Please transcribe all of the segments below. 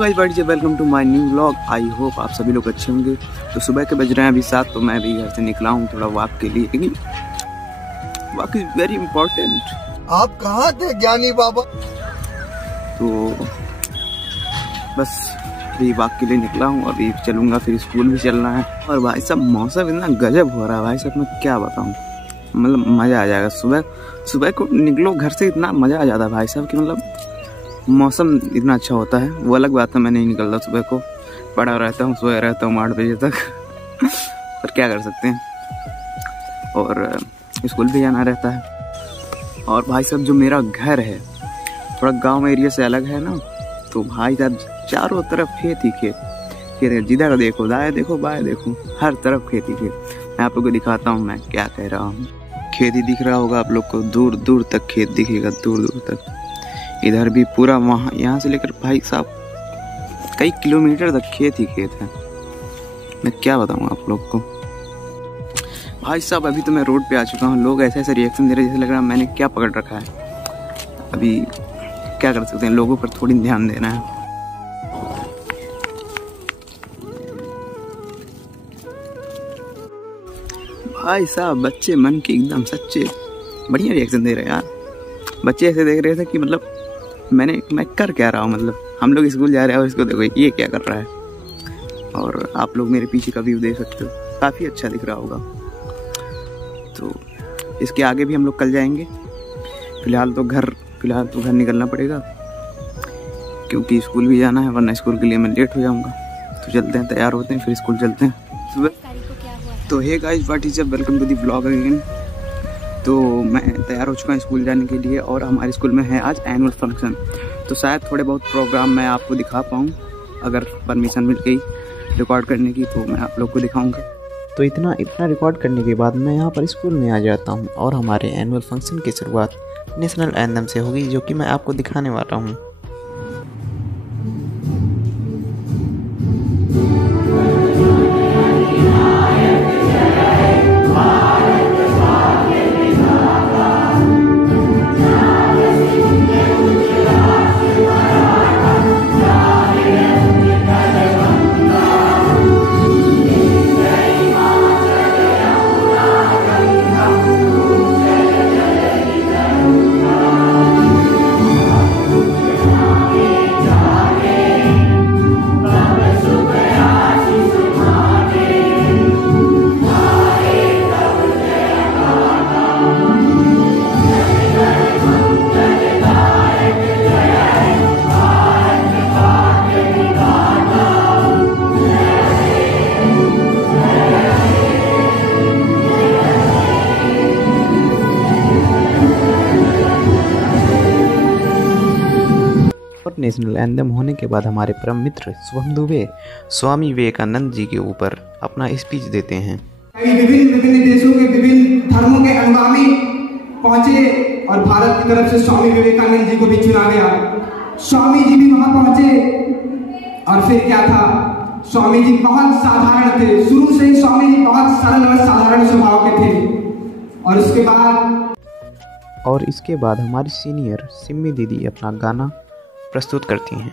Guys what's up, welcome to my new vlog. I hope आप सभी लोग अच्छे होंगे। तो सुबह के बज रहे हैं अभी 7, तो मैं भी घर से निकला हूँ थोड़ा वॉक के लिए, क्योंकि वॉक इज वेरी इंपॉर्टेंट। आप कहाँ थे ज्ञानी बाबा? तो बस अभी वॉक के लिए निकला हूँ, अभी चलूँगा, फिर स्कूल भी चलना है। और भाई साहब मौसम इतना गजब हो रहा है भाई साहब, मैं क्या बताऊँ, मतलब मज़ा आ जाएगा। सुबह को निकलो घर से, इतना मज़ा आ जाता है भाई साहब कि मतलब मौसम इतना अच्छा होता है। वो अलग बात है, मैं नहीं निकलता सुबह को, पड़ा रहता हूँ, सोया रहता हूँ 8 बजे तक पर क्या कर सकते हैं। और स्कूल भी जाना रहता है। और भाई साहब जो मेरा घर है थोड़ा गांव एरिया से अलग है ना, तो भाई साहब चारों तरफ खेत ही खेत, जिधर देखो दाएं देखो बाएं देखो, हर तरफ खेत ही खेत। मैं आप लोग को दिखाता हूँ, मैं क्या कह रहा हूँ। खेत ही दिख रहा होगा आप लोग को, दूर दूर तक खेत दिखेगा, दूर दूर तक। इधर भी पूरा, वहाँ यहाँ से लेकर भाई साहब कई किलोमीटर तक खेत ही खेत है। मैं क्या बताऊँ आप लोग को भाई साहब। अभी तो मैं रोड पे आ चुका हूँ, लोग ऐसे ऐसे रिएक्शन दे रहे जैसे लग रहा है मैंने क्या पकड़ रखा है। अभी क्या कर सकते हैं, लोगों पर थोड़ी ध्यान देना है। भाई साहब बच्चे मन के एकदम सच्चे, बढ़िया रिएक्शन दे रहे हैं यार। बच्चे ऐसे देख रहे थे कि मतलब मैं कर क्या रहा हूँ, मतलब हम लोग स्कूल जा रहे हैं और इसको देखो ये क्या कर रहा है। और आप लोग मेरे पीछे का व्यू देख सकते हो, काफ़ी अच्छा दिख रहा होगा। तो इसके आगे भी हम लोग कल जाएंगे। फिलहाल तो घर निकलना पड़ेगा, क्योंकि स्कूल भी जाना है, वरना स्कूल के लिए मैं लेट हो जाऊँगा। तो चलते हैं, तैयार होते हैं, फिर स्कूल चलते हैं सुबह। तो hey guys what is up, welcome to the vlog again. तो मैं तैयार हो चुका हूँ स्कूल जाने के लिए, और हमारे स्कूल में है आज एनुअल फंक्शन। तो शायद थोड़े बहुत प्रोग्राम मैं आपको दिखा पाऊँ, अगर परमिशन मिल गई रिकॉर्ड करने की तो मैं आप लोग को दिखाऊंगा। तो इतना रिकॉर्ड करने के बाद मैं यहाँ पर स्कूल में आ जाता हूँ, और हमारे एनुअल फंक्शन की शुरुआत नेशनल एंथम से होगी, जो कि मैं आपको दिखाने वाला हूँ। नेशनल एंथम होने के बाद हमारे परम मित्र शुभम दुबे स्वामी विवेकानंद जी के ऊपर अपना स्पीच देते हैं। विभिन्न देशों के विभिन्न धर्मों के अनुगामी पहुंचे, और भारत की तरफ से स्वामी विवेकानंद जी को भी चुना गया। स्वामी जी भी वहां पहुंचे, और फिर क्या था, स्वामी जी बहुत साधारण थे। शुरू से ही स्वामी जी बहुत सरल और साधारण स्वभाव के थे। और इसके बाद हमारी सीनियर सिम्मी दीदी अपना गाना प्रस्तुत करती हैं।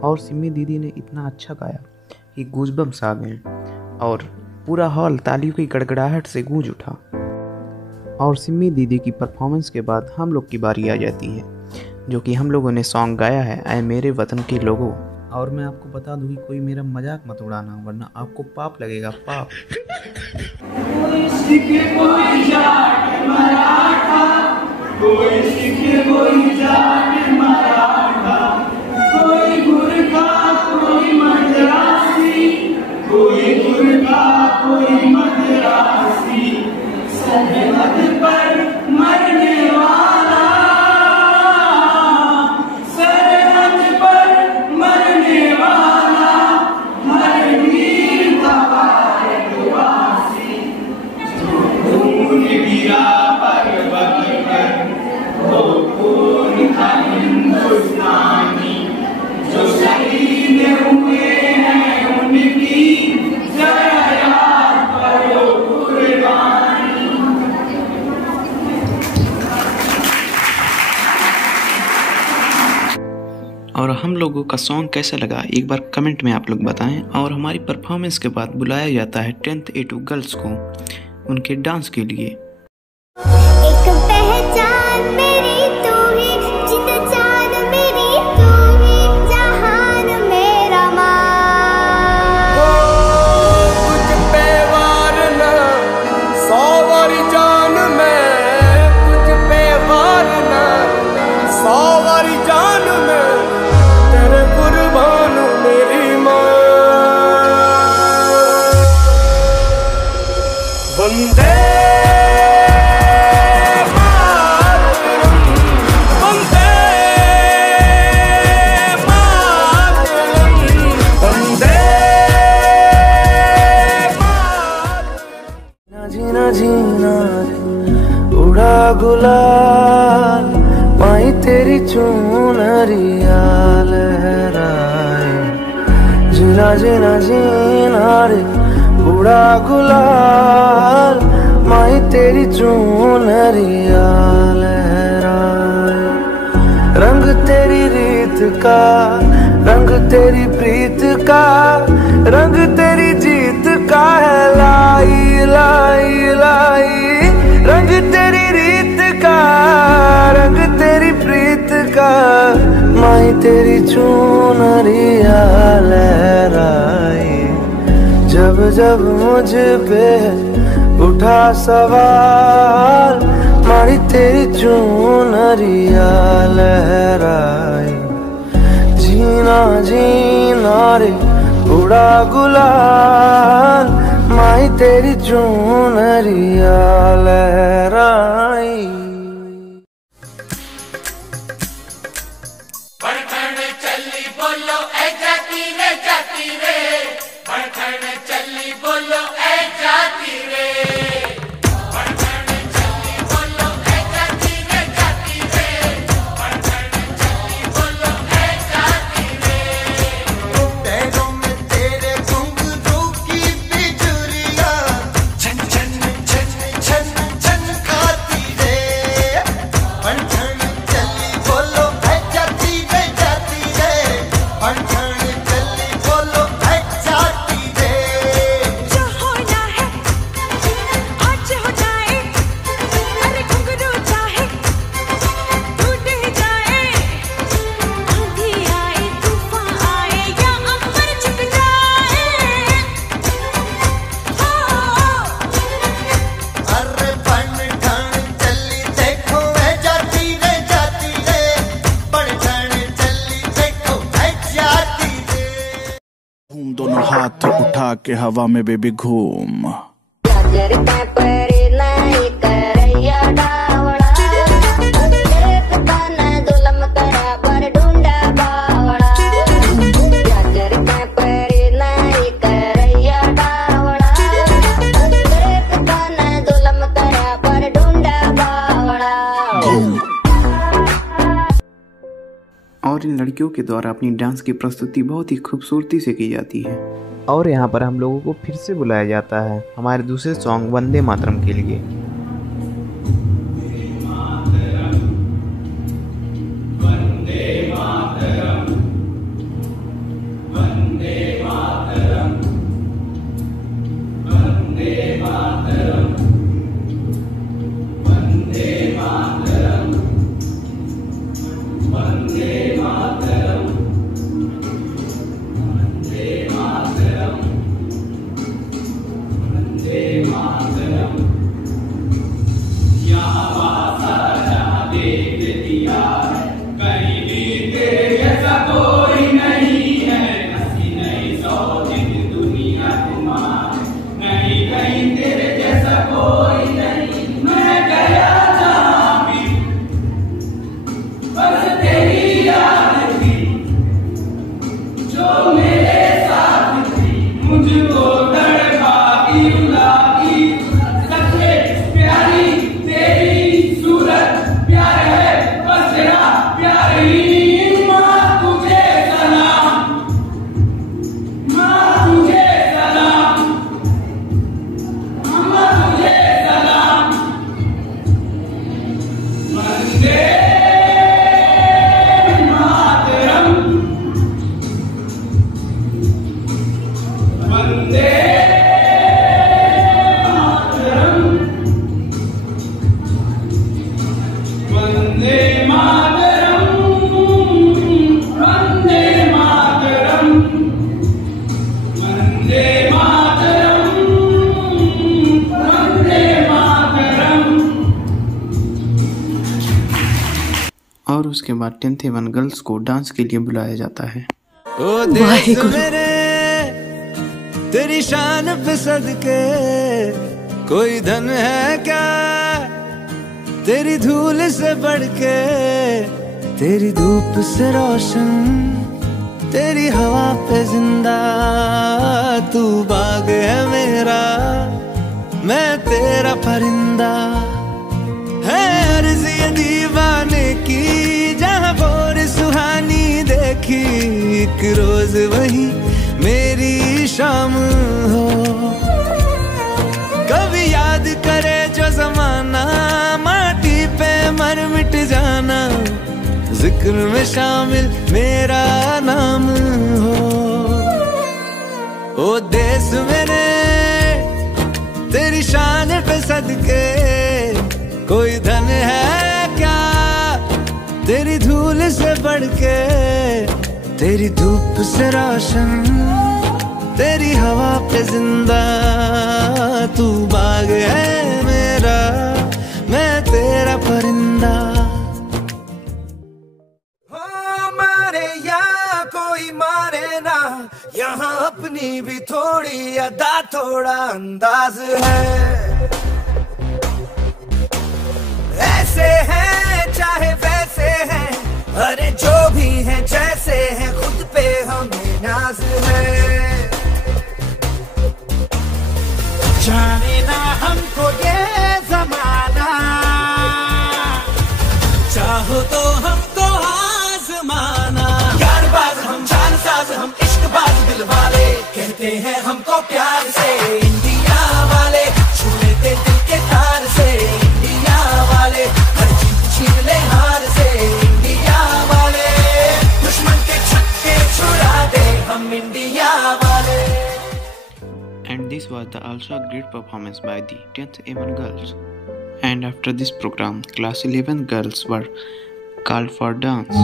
और सिम्मी दीदी ने इतना अच्छा गाया कि गूज़बम्स आ गए और पूरा हॉल तालियों की गड़गड़ाहट से गूंज उठा। और सिम्मी दीदी की परफॉर्मेंस के बाद हम लोग की बारी आ जाती है, जो कि हम लोगों ने सॉन्ग गाया है ऐ मेरे वतन के लोगों। और मैं आपको बता दूं कि कोई मेरा मजाक मत उड़ाना, वरना आपको पाप लगेगा, पाप। कोई सिख कोई जाट मराठा, कोई सिख कोई जाट मराठा, कोई गुरखा कोई मद्रासी, कोई गुरखा कोई मद्रासी, सरहद पर मरने वाला, सरहद पर मरने वाला, हर वीर का भारतवासी, खून गिरा पर्वत पर, वो खून था हिंदुस्तानी, जो शहीद हुए हैं उनकी जरा याद करो कुर्बानी। और हम लोगों का सॉन्ग कैसा लगा एक बार कमेंट में आप लोग बताएं। और हमारी परफॉर्मेंस के बाद बुलाया जाता है 10th A2 गर्ल्स को उनके डांस के लिए। एक पहचान मेरी तू ही, जित जान मेरी तू ही, जहान मेरा माँ। कुछ पे वार ना 100 वारी जान में, कुछ पे वार ना 100 वारी जान में, तेरे कुर्बान मेरी माँ। वंदे जीना जीना रे उड़ा गुलाल, माई तेरी चुनरिया लहराए। जीना जीना जीना रे उड़ा गुलाल, माई तेरी चुनरिया लहराए। रंग तेरी रीत का, रंग तेरी प्रीत का, रंग तेरी जीत का है लाई लाई लाई। रंग तेरी रीत का, रंग तेरी प्रीत का, माई तेरी चुनरिया लहराई। जब जब मुझ पे उठा सवाल, माई तेरी चुनरिया लहराई। जीना जीना रे उड़ा गुलाल, माई तेरी चुनरिया लहराई। बड़खड़ चली बोलो ऐ जाती रे, जाती रे, बड़खड़ चली बोलो ऐ जाती रे, बड़खड़ चली बोलो ऐ जाती रे, जाती रे, बड़खड़ चली बोलो ऐ जाती रे। पैरों में तेरे घुंघरू की बिजुरिया छन छन छन छन छन खाती रे। बड़खड़ चली बोलो ऐ जाती रे, जाती रे, बड़खड़ चली बोलो ऐ जाती रे। जो होना है आज हो जाए, अरे घुंघरू चाहे टूट ही जाए। आंधी आए तूफान आए या अंबर झुक जाए, अरे बड़खड़ चली देखो ऐ जाती रे, जाती रे, बड़खड़ चली देखो ऐ जाती रे। घूम दोनों हाथ उठा के हवा में बेबी घूम। नजर पे परे नहीं करैया डावड़ा, एक बना दुलम करा पर ढूंढा बावड़ा। नजर पे परे नहीं करैया डावड़ा, एक बना दुलम करा पर ढूंढा बावड़ा। और इन लड़कियों के द्वारा अपनी डांस की प्रस्तुति बहुत ही खूबसूरती से की जाती है। और यहाँ पर हम लोगों को फिर से बुलाया जाता है हमारे दूसरे सॉन्ग वंदे मातरम के लिए। उसके बाद 10th A1 गर्ल्स को डांस के लिए बुलाया जाता है। ओ देश मेरे तेरी शान पे सदके कोई धन है क्या तेरी धूल से बढ़ के, तेरी धूप से रोशन तेरी हवा पे जिंदा, तू बाग है मेरा मैं तेरा परिंदा। है अर्ज़ ये दीवाने की जहाँ भोर सुहानी देखी, एक रोज वही मेरी शाम हो। कभी याद करे जो जमाना माटी पे मर मिट जाना, जिक्र में शामिल मेरा नाम हो। ओ देश मेरे तेरी शान पे सदके कोई धन है क्या तेरी धूल से बढ़ के, तेरी धूप से रोशन तेरी हवा पे जिंदा, तू बाग है मेरा मैं तेरा परिंदा। मारे या कोई मारे ना, यहाँ अपनी भी थोड़ी अदा थोड़ा अंदाज है। ऐसे हैं चाहे वैसे हैं, अरे जो भी हैं जैसे हैं, खुद पे हमें नाज है। जाने ना हमको ये जमाना, चाहो तो हमको आजमाना। यार बाज हम जान साज हम इश्क बाज दिल वाले, कहते हैं हमको प्यार से इंडिया वाले, छू लेते दिल के तार से इंडिया वाले, हर जीत छीन ले हार से इंडिया वाले, दुश्मन के छक्के छुड़ा दे हम इंडिया वाले। And this was also a great performance by the 10th A1 girls. And after this program, class 11 girls were called for dance.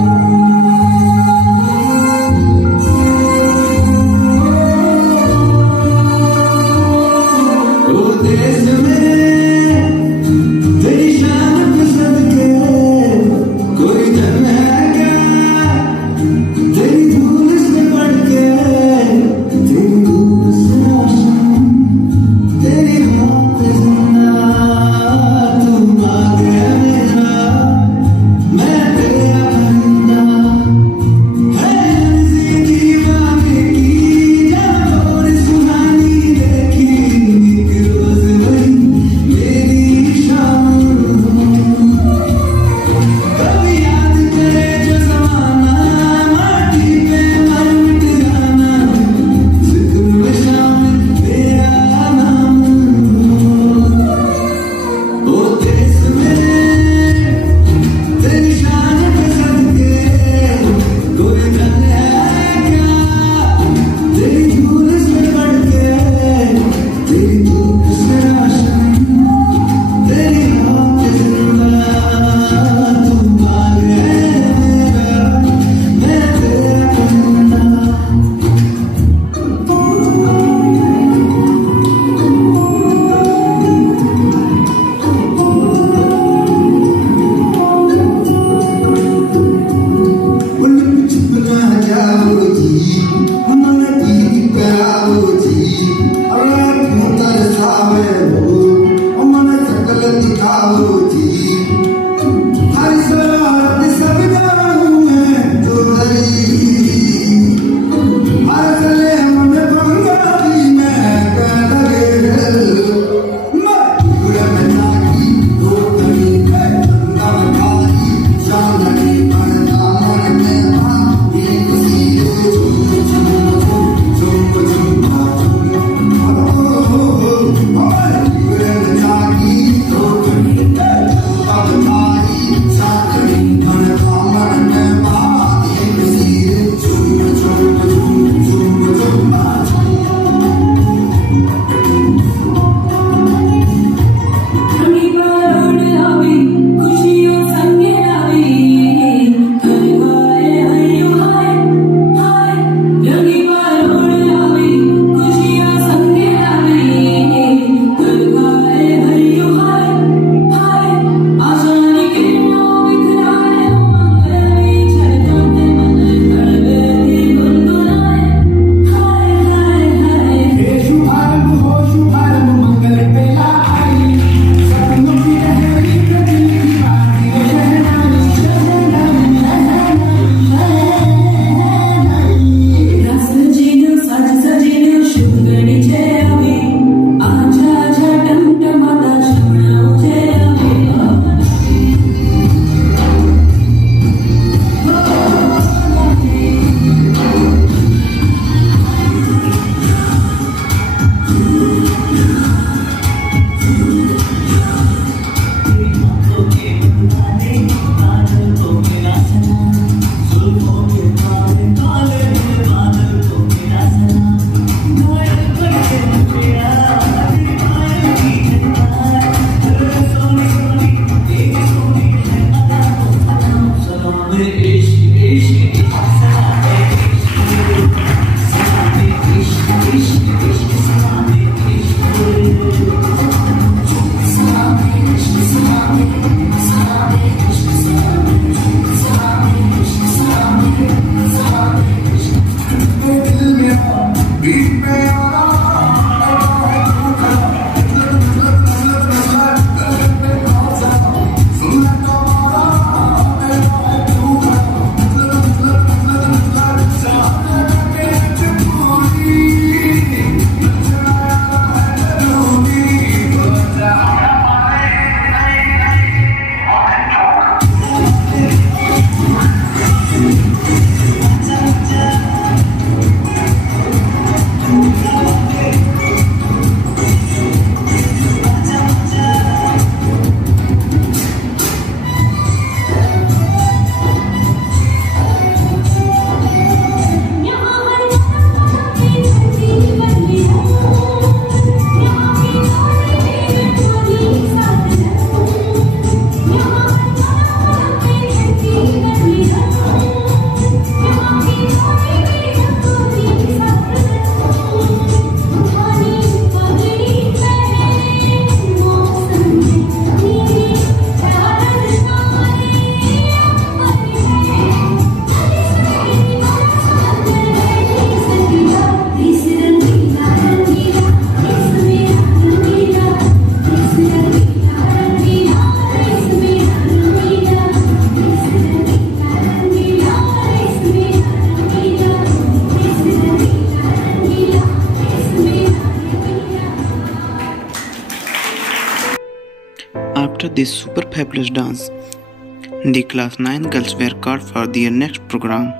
After this super fabulous dance, the class 9 girls were called for their next program.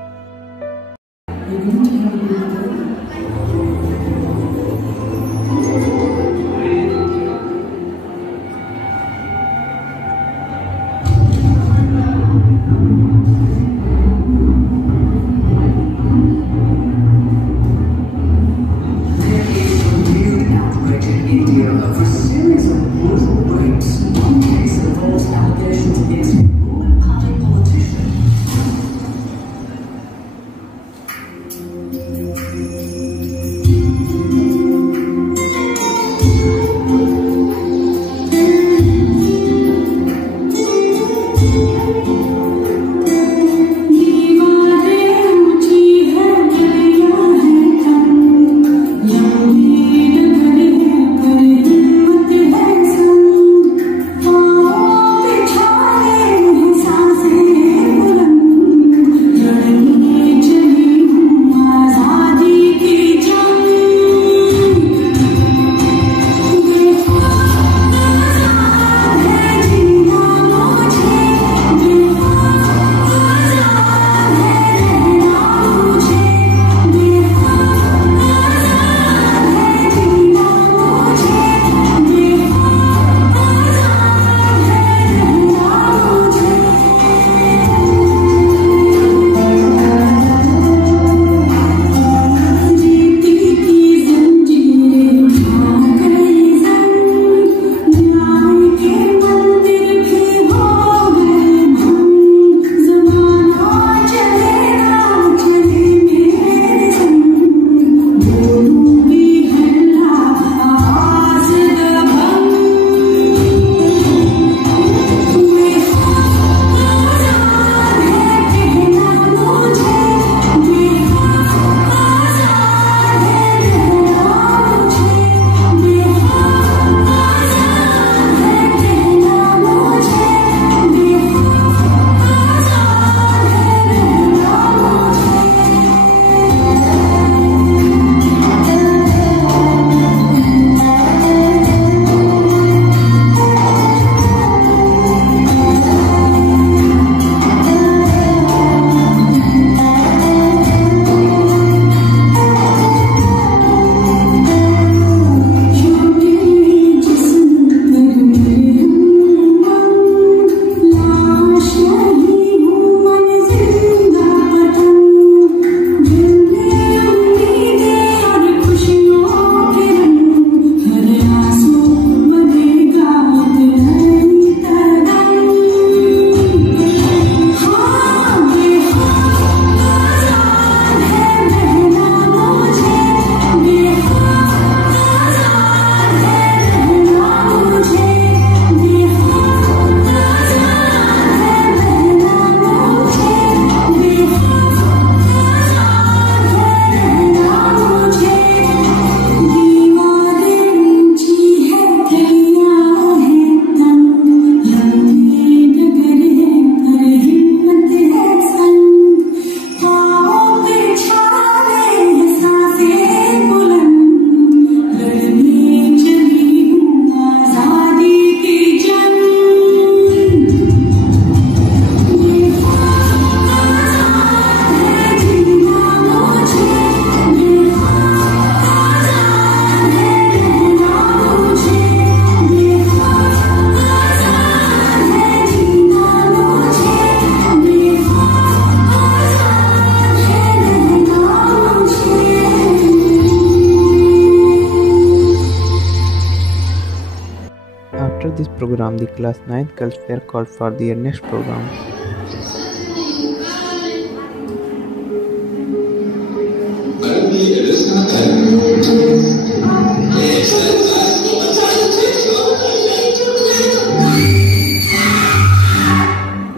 After this program, the class 9th girls were called for their next program.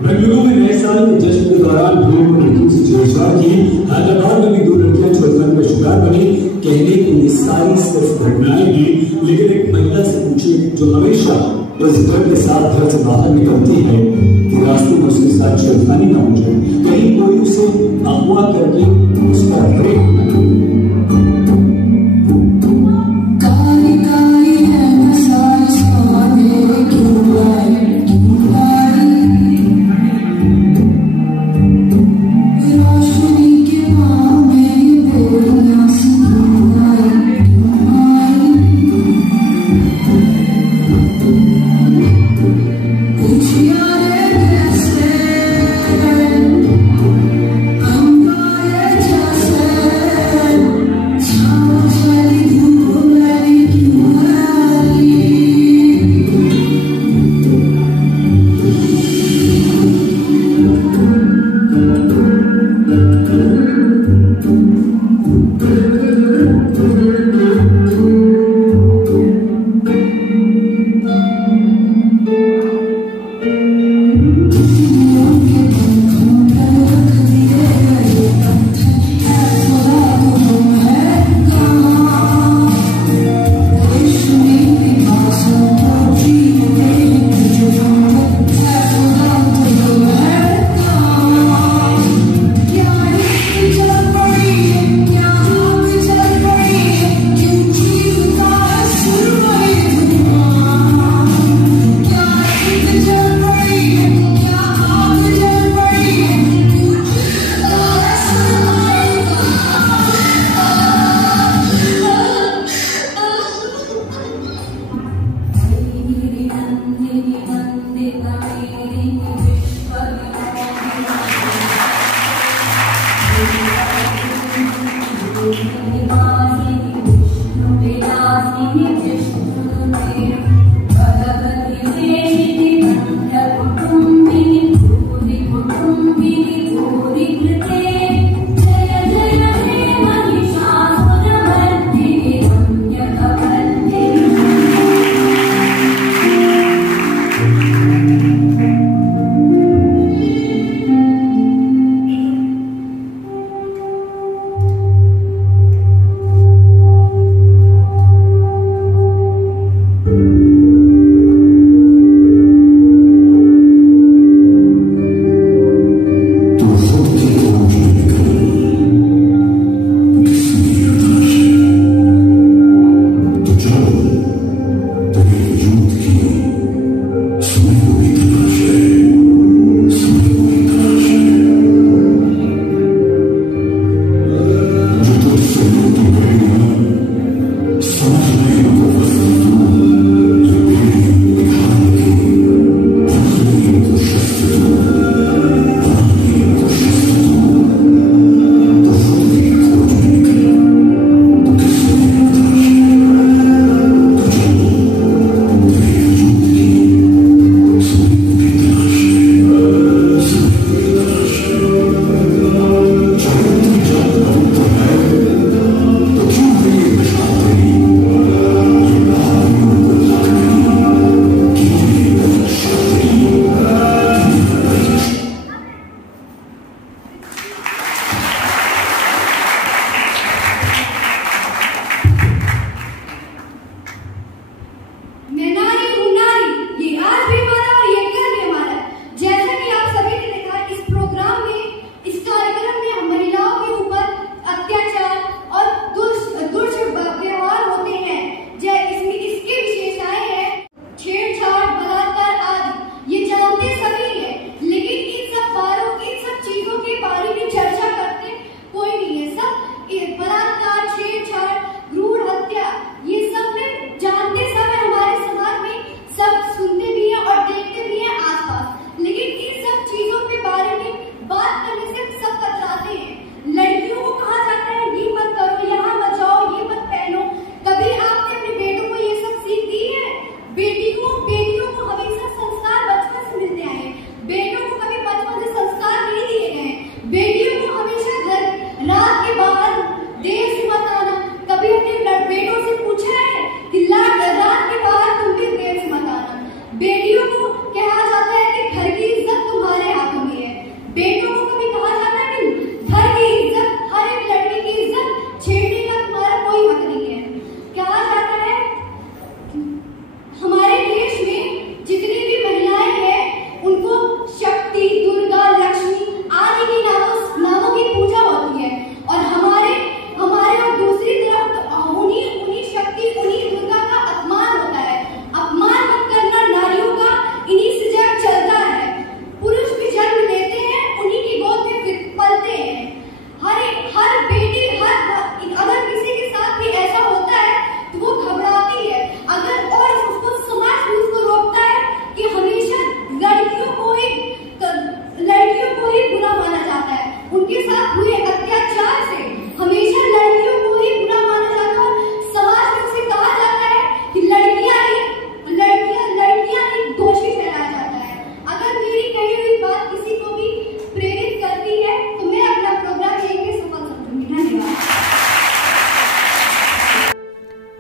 Bengaluru में नए साल के जश्न के दौरान 2 लड़कियों से छेड़छाड़ की। हैदराबाद में भी 2 लड़कियां चोटन का शिकार बनी। कहने की ये सारी सिर्फ घटनाएं थी, लेकिन एक महिला से पूछिए जो हमेशा इस डर के साथ घर से बाहर निकलती है कि रास्ते में उसके साथ छेड़खानी ना हो जाए, कहीं कोई उसे अगवा करके उसका रेप न करे। काली काली है मसाज सारे क्यों आए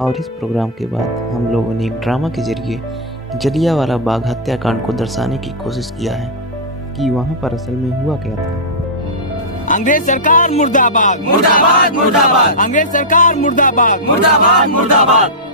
और इस प्रोग्राम के बाद हम लोगों ने एक ड्रामा के जरिए जलियांवाला बाग हत्याकांड को दर्शाने की कोशिश किया है कि वहाँ पर असल में हुआ क्या था। अंग्रेज सरकार मुर्दाबाद मुर्दाबाद मुर्दाबाद, अंग्रेज सरकार मुर्दाबाद मुर्दाबाद मुर्दाबाद।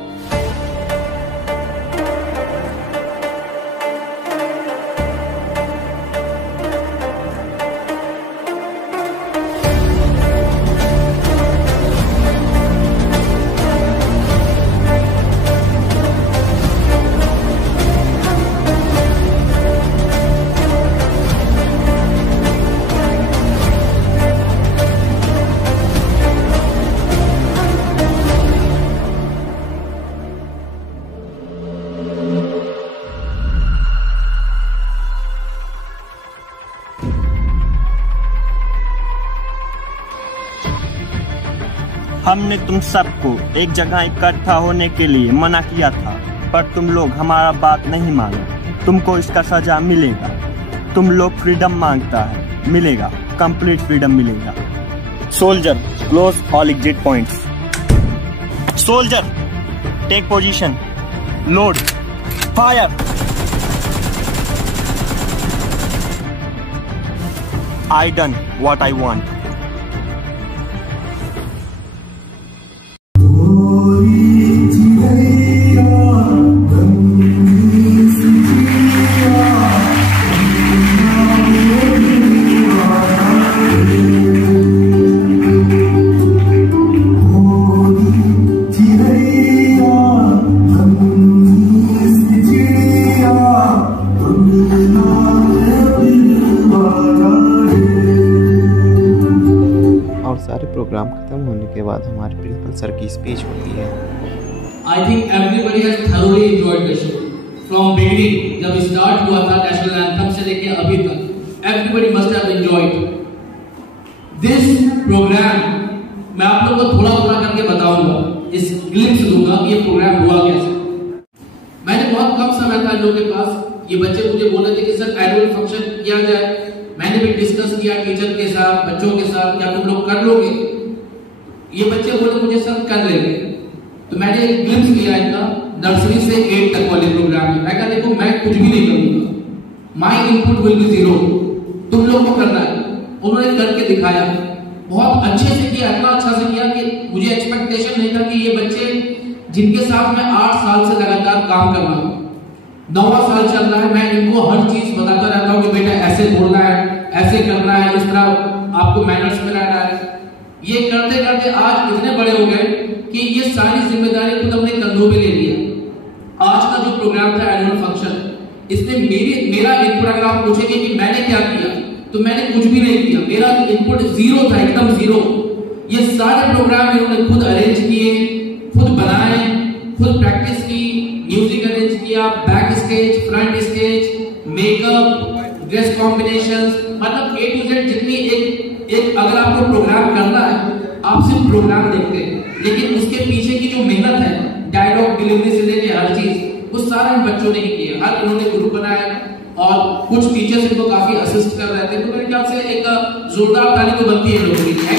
हमने तुम सबको एक जगह इकट्ठा होने के लिए मना किया था, पर तुम लोग हमारा बात नहीं माने। तुमको इसका सजा मिलेगा। तुम लोग फ्रीडम मांगता है, मिलेगा, कंप्लीट फ्रीडम मिलेगा। Soldier close all exit points. Soldier take position, load, fire. I done what I want. Program खत्म होने के बाद हमारे प्रिंसिपल सर की स्पीच होती है। I think everybody has thoroughly enjoyed the show. From beginning, जब स्टार्ट हुआ था नेशनल एंथम से लेके अभी तक, everybody must have enjoyed this program. मैं आप लोगों को थोड़ा करके बताऊंगा, इस ग्लिम्स दूंगा कि ये प्रोग्राम हुआ कैसे। मैंने बहुत कम समय था लोगों के पास। ये बच्चे मुझे बोल रहे थे कि सर एनुअल फंक्शन किया जाए। मैंने भी डिस्कस किया टीचर के साथ, बच्चों के साथ, क्या तुम लोग कर लोगे? ये बच्चे बोले मुझे सर कर लेंगे। तो मैंने एक ग्लिम्स लिया इनका नर्सरी से 8 तक वाले प्रोग्राम में। मैं कहा देखो मैं कुछ भी नहीं करूंगा, माई इनपुट विल बी 0, तुम लोग को करना है। उन्होंने करके दिखाया, बहुत अच्छे से किया, इतना अच्छा से किया कि मुझे एक्सपेक्टेशन नहीं था कि ये बच्चे जिनके साथ मैं 8 साल से लगातार काम कर रहा हूँ, 9वां साल चल रहा है, मैं इनको हर चीज बताता रहता हूँ कि बेटा ऐसे बोलना है, ऐसे करना है, इस तरह आपको मैनर्स में रहना है। ये करते करते आज इतने बड़े हो गए कि ये सारी जिम्मेदारी खुद अपने कंधों पे ले लिया। आज का जो प्रोग्राम था एनुअल फंक्शन, इसमें मेरा इनपुट अगर आप पूछेंगे कि मैंने क्या किया, तो मैंने कुछ भी नहीं किया। मेरा इनपुट 0 था, एकदम 0। ये सारे प्रोग्राम इन्होंने खुद अरेंज किए, खुद बनाए, खुद प्रैक्टिस की, म्यूजिक अरेंज किया, back stage, front stage, makeup, dress combinations, मतलब A to Z जितनी एक अगर आपको प्रोग्राम करना है, आप सिर्फ प्रोग्राम देखते हैं, लेकिन उसके पीछे की जो मेहनत है, डायलॉग डिलीवरी से लेके हर चीज, वो सारा इन बच्चों ने ही किया। हर इन्होंने ग्रुप बनाया और कुछ टीचर्स इनको काफी असिस्ट कर रहे थे। तो मेरे ख्याल से एक जोरदार ताली तो बनती है लोगों की, है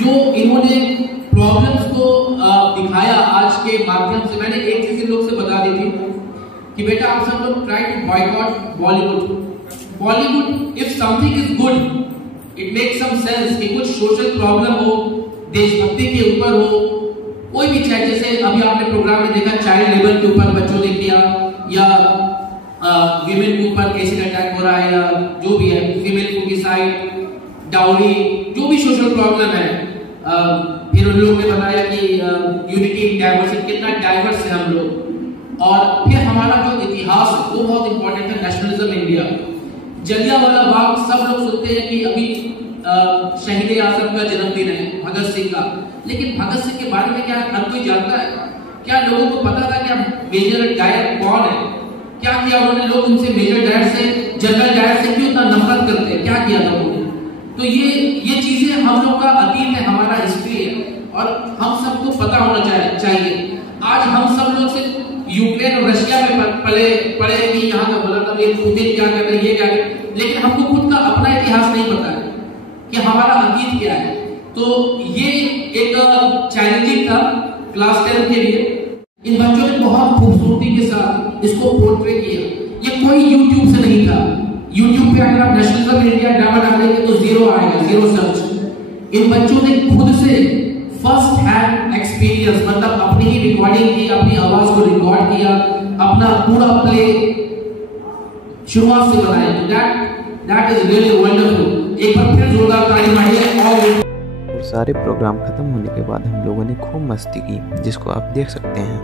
जो इन्होंने प्रॉब्लम्स को दिखाया आज के माध्यम से। मैंने एक चीज इन लोग से बता दी थी कि बेटा आप सब लोग try to boycott Bollywood. If something is good, it makes some sense कि कुछ सोशल प्रॉब्लम हो, देशभक्ति के ऊपर हो, कोई भी चाहे, जैसे अभी आपने प्रोग्राम में देखा चाइल्ड लेबर के ऊपर बच्चों ने किया, या विमेन के ऊपर एसिड अटैक हो रहा है, या जो भी है, फीमेल फुटिसाइड, डाउरी, जो भी सोशल प्रॉब्लम है। फिर उन लोगों ने बताया कि यूनिटी इन डाइवर्सिटी, कितना डाइवर्स है हम लोग। और फिर हमारा जो इतिहास है वो बहुत इंपॉर्टेंट है, नेशनलिज्म इंडिया। जलियांवाला बाग सब लोग सुनते हैं कि अभी शहीद आजम का जन्मदिन है, भगत सिंह का, लेकिन भगत सिंह के बारे में क्या हर कोई जानता है? क्या लोगों को पता था क्या मेजर डायर कौन है? क्या किया उन्होंने? लोग उनसे मेजर डायर से, जनरल डायर से क्यों इतना नफरत करते हैं? क्या किया था उन्होंने? तो ये चीजें हम लोग का अतीत है, हमारा हिस्ट्री है, और हम सबको पता होना चाहिए। आज हम सब लोग सिर्फ यूक्रेन और रशिया में पढ़े कि यहाँ का बोला था पुतिन क्या कर रहे हैं, ये क्या कर रहे हैं, लेकिन हमको खुद का अपना इतिहास नहीं पता है कि हमारा अतीत क्या है। तो ये एक चैलेंजिंग था क्लास 10 के लिए। इन बच्चों ने बहुत खूबसूरती के साथ इसको पोर्ट्रे किया। ये कोई यूट्यूब से नहीं था। यूट्यूब पे अगर आप नेशनलिज्म इंडिया ड्रामा डालेंगे तो 0 आएगा, 0 सर्च। इन बच्चों ने खुद से फर्स्ट हैंड एक्सपीरियंस, मतलब अपनी ही रिकॉर्डिंग की, अपनी आवाज को रिकॉर्ड किया, अपना पूरा प्ले शुरुआत से बनाया। That is really wonderful. एक बार फिर जोरदार ताली मारिए। और सारे प्रोग्राम खत्म होने के बाद हम लोगों ने खूब मस्ती की, जिसको आप देख सकते हैं।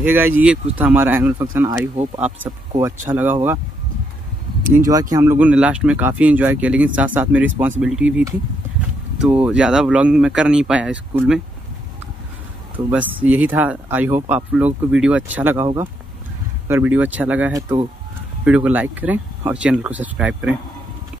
हे गाइस, ये कुछ था हमारा एनुअल फंक्शन। आई होप आप सबको अच्छा लगा होगा। इन्जॉय किया हम लोगों ने, लास्ट में काफ़ी इन्जॉय किया, लेकिन साथ साथ में रिस्पॉन्सिबिलिटी भी थी तो ज़्यादा व्लॉगिंग मैं कर नहीं पाया स्कूल में। तो बस यही था। आई होप आप लोगों को वीडियो अच्छा लगा होगा। अगर वीडियो अच्छा लगा है तो वीडियो को लाइक करें और चैनल को सब्सक्राइब करें।